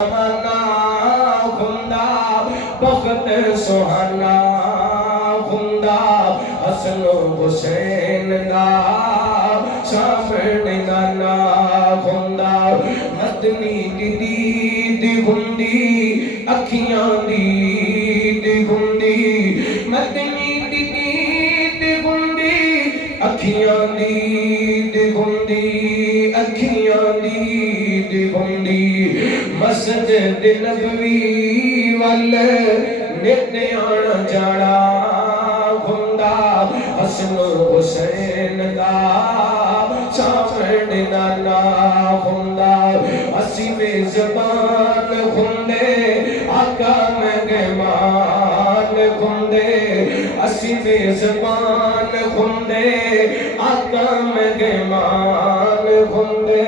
زمانہ خندہ بخت سہانا خندہ حسن و حسین دا سامنے نانا خندہ مدنی دی دید گھندی اکھیاں دی گھندی مدنی دی دید گھندی اکھیاں دی گھندی اکھیاں دی گھندی مسجد نبوی وال نت آنا جانا گھندا حسن و حسین دا سامنے نانا گھندا اسی بے زبان گھندے آقا مہمان گھندے اسی بے زبان گھندے آقا مہمان گھندے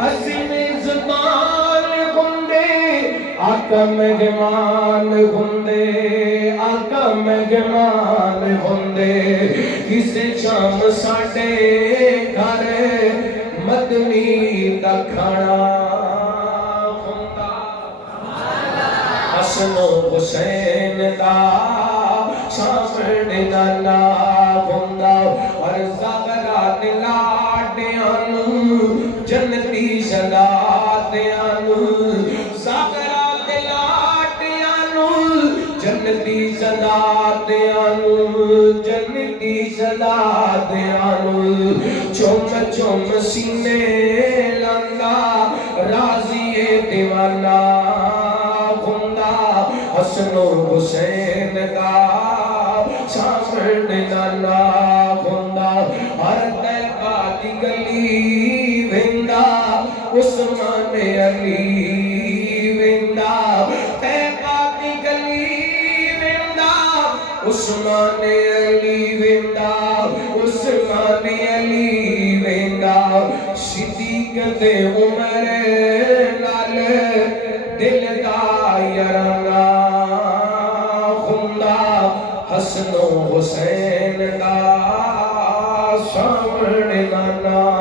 اسی بے زبان آقا مہمان گھندے آقا مہمان گھندے کسے شام ساڑے گھر مدنی دا کھانا گھندا حسن و حسین دا سامنے نانا گھندا اور زغرات لاڈیاں جنتی شہزادیاں جنتی شہزادیاں جنتی شہزادیاں چوم چوم سینے لنگا راضی دیوانہ گھندا حسن و حسین دا سامنے نانا گھندا ہر طیبہ دی گلی ویندا عثمان علی ویندا عثمان علی ویندا عثمان علی ویندا صدیق تے عمر نال دل دا یارانا گھندا حسن و حسین دا سامنے نانا